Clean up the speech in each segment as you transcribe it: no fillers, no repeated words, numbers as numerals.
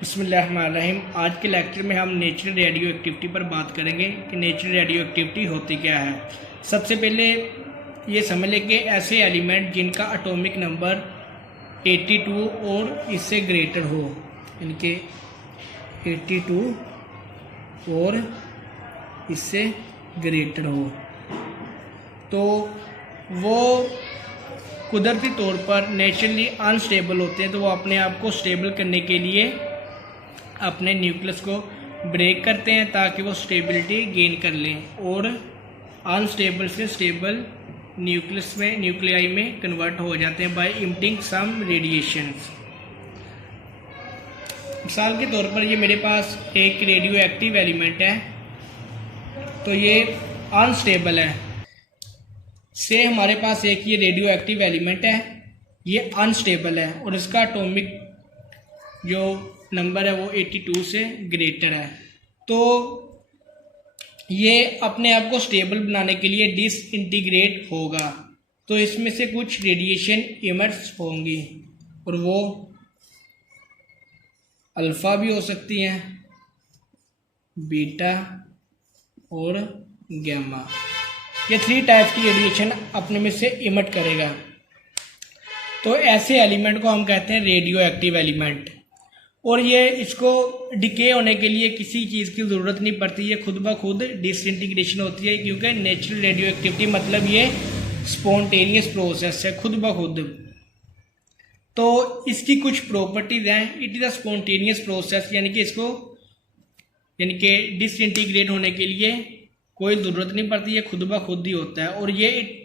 बिस्मिल्लाहिर्रहमानिर्रहीम। आज के लेक्चर में हम नेचुरल रेडियो एक्टिविटी पर बात करेंगे कि नेचुरल रेडियो एक्टिविटी होती क्या है। सबसे पहले ये समझ लें कि ऐसे एलिमेंट जिनका एटॉमिक नंबर 82 और इससे ग्रेटर हो, इनके 82 और इससे ग्रेटर हो, तो वो कुदरती तौर पर नेचुरली अनस्टेबल होते हैं। तो वो अपने आप को स्टेबल करने के लिए अपने न्यूक्लियस को ब्रेक करते हैं ताकि वो स्टेबिलिटी गेन कर लें और अनस्टेबल से स्टेबल न्यूक्लियाई में कन्वर्ट हो जाते हैं बाय इमिटिंग सम रेडिएशंस। मिसाल के तौर पर ये मेरे पास एक रेडियो एक्टिव एलिमेंट है, तो ये अनस्टेबल है। से हमारे पास एक ये रेडियो एक्टिव एलिमेंट है, ये अनस्टेबल है और इसका एटॉमिक जो नंबर है वो 82 से ग्रेटर है। तो ये अपने आप को स्टेबल बनाने के लिए डिसइंटीग्रेट होगा, तो इसमें से कुछ रेडिएशन इमर्स होंगी और वो अल्फ़ा भी हो सकती हैं, बीटा और गैमा। ये 3 टाइप की रेडिएशन अपने में से इमिट करेगा। तो ऐसे एलिमेंट को हम कहते हैं रेडियो एक्टिव एलिमेंट, और ये इसको डिके होने के लिए किसी चीज़ की ज़रूरत नहीं पड़ती, ये खुद ब खुद डिसइंटीग्रेशन होती है, क्योंकि नेचुरल रेडियो एक्टिविटी मतलब ये स्पॉन्टेनियस प्रोसेस है, खुद ब खुद। तो इसकी कुछ प्रॉपर्टीज़ हैं। It is a spontaneous process, यानी कि डिसइंटीग्रेट होने के लिए कोई ज़रूरत नहीं पड़ती, ये खुद ब खुद ही होता है। और ये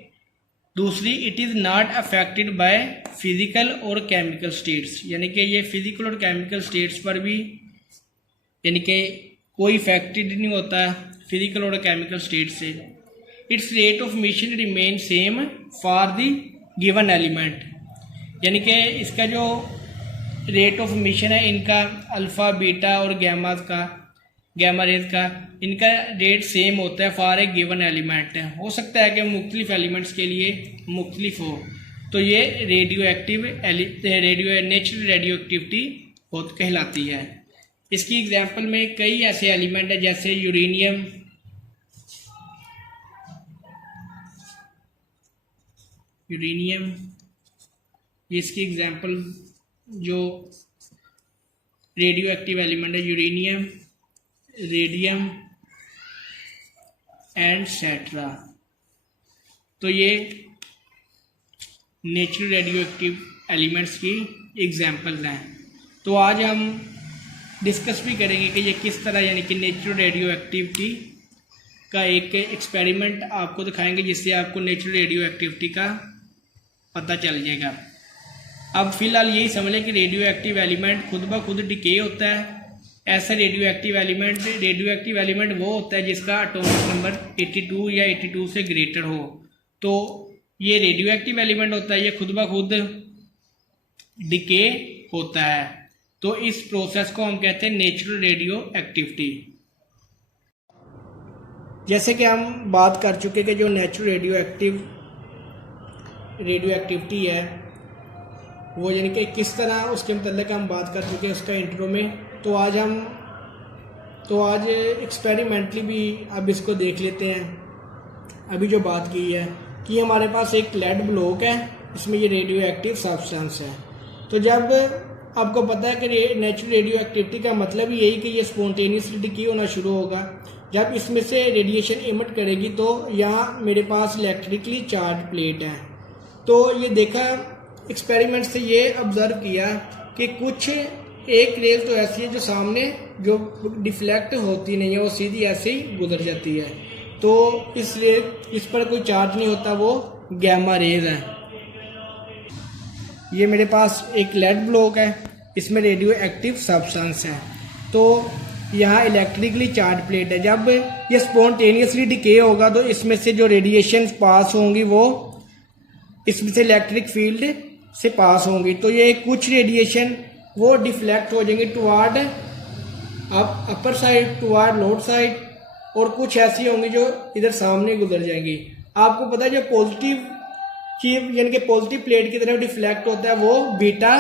दूसरी, it is not affected by physical और केमिकल स्टेट्स, यानी कि ये फिजिकल और केमिकल स्टेट्स पर भी यानी कि कोई अफेक्टेड नहीं होता फिजिकल और केमिकल स्टेट से। It's rate of mission remain same for the given element, यानी कि इसका जो रेट ऑफ मिशन है इनका अल्फ़ा बीटा और गैमा रेज का इनका रेट सेम होता है फॉर ए गिवन एलिमेंट है। हो सकता है कि मुख्तलिफ एलिमेंट्स के लिए मुख्तलिफ हो। तो ये नेचुरल रेडियो एक्टिविटी कहलाती है। इसकी एग्जांपल में कई ऐसे एलिमेंट है जैसे यूरेनियम, इसकी एग्जांपल जो रेडियो एक्टिव एलिमेंट है यूरेनियम, रेडियम एंड सेट्रा। तो ये नेचुरल रेडियो एक्टिव एलिमेंट्स की एग्जांपल्स हैं। तो आज हम डिस्कस भी करेंगे कि ये किस तरह, यानी कि नेचुरल रेडियो एक्टिविटी का एक एक्सपेरिमेंट आपको दिखाएंगे जिससे आपको नेचुरल रेडियो एक्टिविटी का पता चल जाएगा। अब फिलहाल यही समझ लें कि रेडियो एक्टिव एलिमेंट खुद ब खुद डिके होता है। ऐसा रेडियो एक्टिव एलिमेंट वो होता है जिसका एटॉमिक नंबर 82 या 82 से ग्रेटर हो, तो ये रेडियो एक्टिव एलिमेंट होता है, ये खुद ब खुद डिके होता है। तो इस प्रोसेस को हम कहते हैं नेचुरल रेडियो एक्टिविटी। जैसे कि हम बात कर चुके कि जो नेचुरल रेडियो एक्टिविटी है वो यानी कि किस तरह उसके मतलब हम बात कर चुके हैं उसका इंट्रो में। तो आज एक्सपेरिमेंटली भी अब इसको देख लेते हैं। अभी जो बात की है कि हमारे पास एक लेड ब्लॉक है, इसमें ये रेडियो एक्टिव सब्सटेंस है। तो जब आपको पता है कि नेचुरल रेडियो एक्टिविटी का मतलब ही यही कि ये स्पॉन्टेनियसली डिके होना शुरू होगा। जब इसमें से रेडिएशन इमिट करेगी तो यहाँ मेरे पास इलेक्ट्रिकली चार्ज प्लेट है। तो ये देखा एक्सपेरिमेंट से, ये ऑब्जर्व किया कि कुछ एक रेल तो ऐसी है जो सामने जो डिफ्लेक्ट होती नहीं है, वो सीधी ऐसे ही गुजर जाती है। तो इस पर कोई चार्ज नहीं होता, वो गैमा रेज है। ये मेरे पास एक लेड ब्लॉक है, इसमें रेडियो एक्टिव सब्सटेंस है। तो यहाँ इलेक्ट्रिकली चार्ज प्लेट है। जब ये स्पॉन्टेनियसली डिके होगा तो इसमें से जो रेडिएशन पास होंगी वो इसमें से इलेक्ट्रिक फील्ड से पास होंगी। तो ये कुछ रेडिएशन वो डिफ्लेक्ट हो जाएंगे toward upper side, toward lower side, और कुछ ऐसी होंगी जो इधर सामने गुजर जाएंगी। आपको पता है जो पॉजिटिव चीज यानी कि पॉजिटिव प्लेट की तरफ डिफ्लेक्ट होता है वो बीटा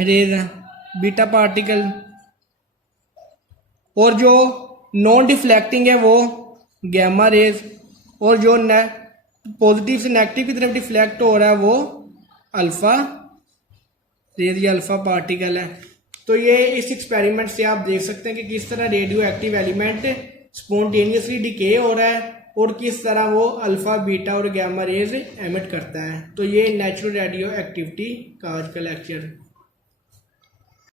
रेज है। बीटा पार्टिकल, और जो नॉन डिफ्लेक्टिंग है वो गैमा रेज, और जो पॉजिटिव से नेगेटिव की तरफ डिफ्लेक्ट हो रहा है वो अल्फा रेज या अल्फा पार्टिकल है। तो ये इस एक्सपेरिमेंट से आप देख सकते हैं कि किस तरह radio active element spontaneously decay हो रहा है और किस तरह वो अल्फा बीटा और गैमा रेज एमिट करता है। तो ये नेचुरल रेडियो एक्टिविटी का आज का लेक्चर